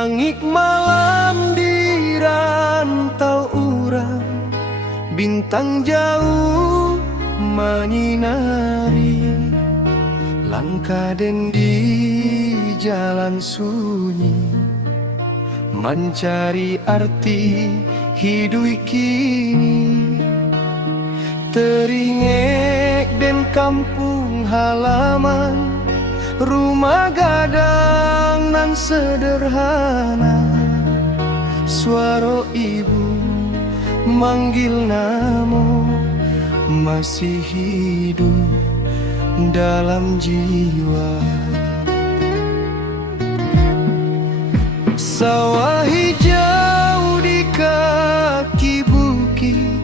Langit malam di rantau urang, bintang jauh menyinari langkah den di jalan sunyi, mencari arti hidup kini. Teringat den kampung halaman, rumah gadang nan sederhana. Suara ibu manggil namo masih hidup dalam jiwa. Sawah hijau di kaki bukit,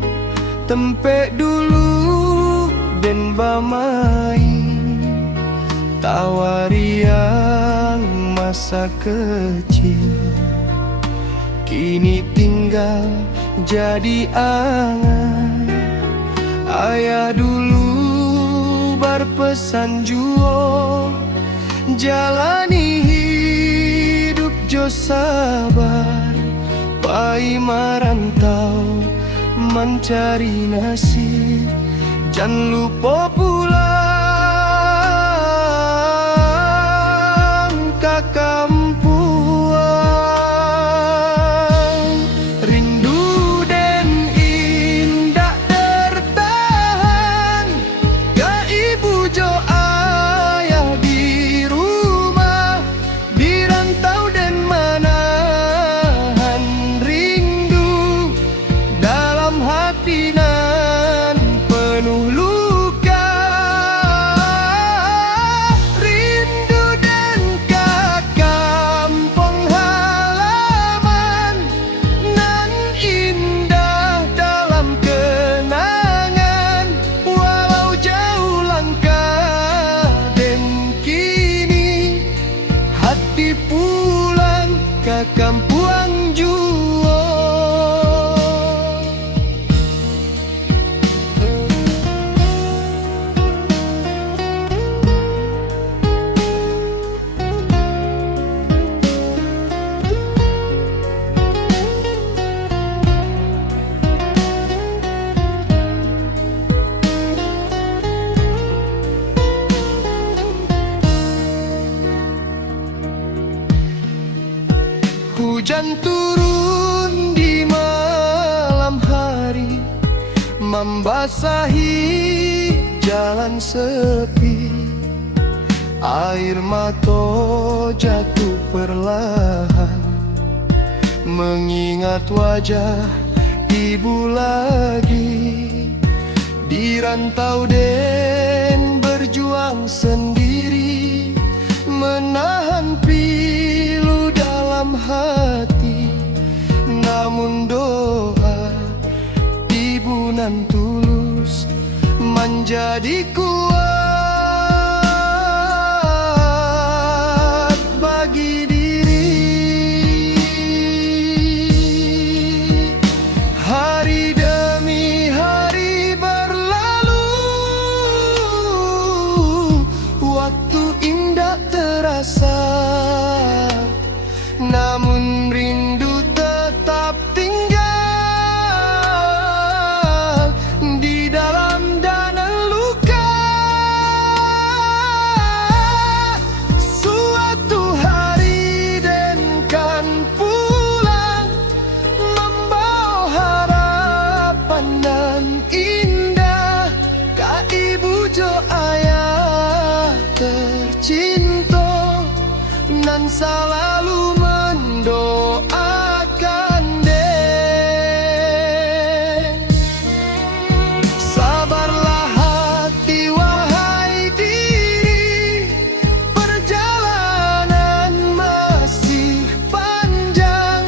tempe dulu den bamain, tawari yang masa kecil kini tinggal jadi angan. Ayah dulu berpesan juo, jalani hidup jo sabar, pai merantau mencari nasib, jangan lupa pulang ke kampung. Rindu dan indah tertahan, ke ibu jo ayah di rumah, di rantau dan menahan rindu dalam hati nan penuh luka. Rindu dan ke kampung halaman nan indah dalam kenangan, walau jauh langkah dan kini hati pulang ke kampung juo. Hujan turun di malam hari, membasahi jalan sepi. Air mata jatuh perlahan, mengingat wajah ibu lagi. Di rantau den berjuang sendiri, menahan pilu dalam hati. Namun doa ibu nan tulus menjadi kuat bagi diri. Hari demi hari berlalu, waktu indah terasa, namun rindu tetap tinggal di dalam dana luka. Suatu hari den kan pulang, membawa harapan dan indah, ka ibu jo ayah tercinta nan selalu mendoakan den. Sabarlah hati wahai diri, perjalanan masih panjang,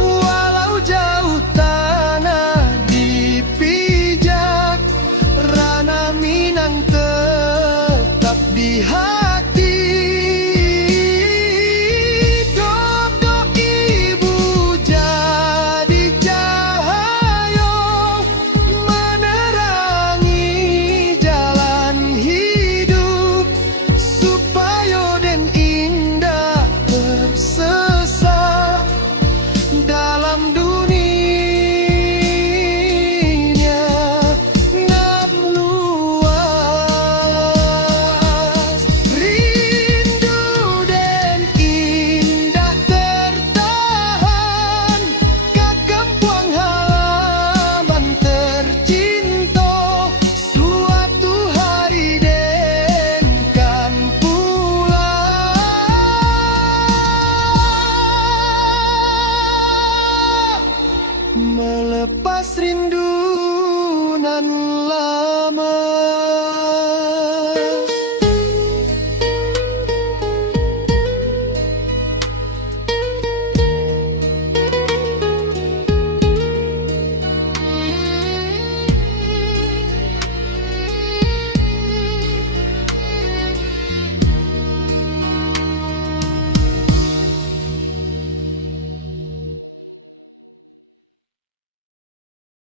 walau jauh tanah dipijak, Rana Minang tetap di hati.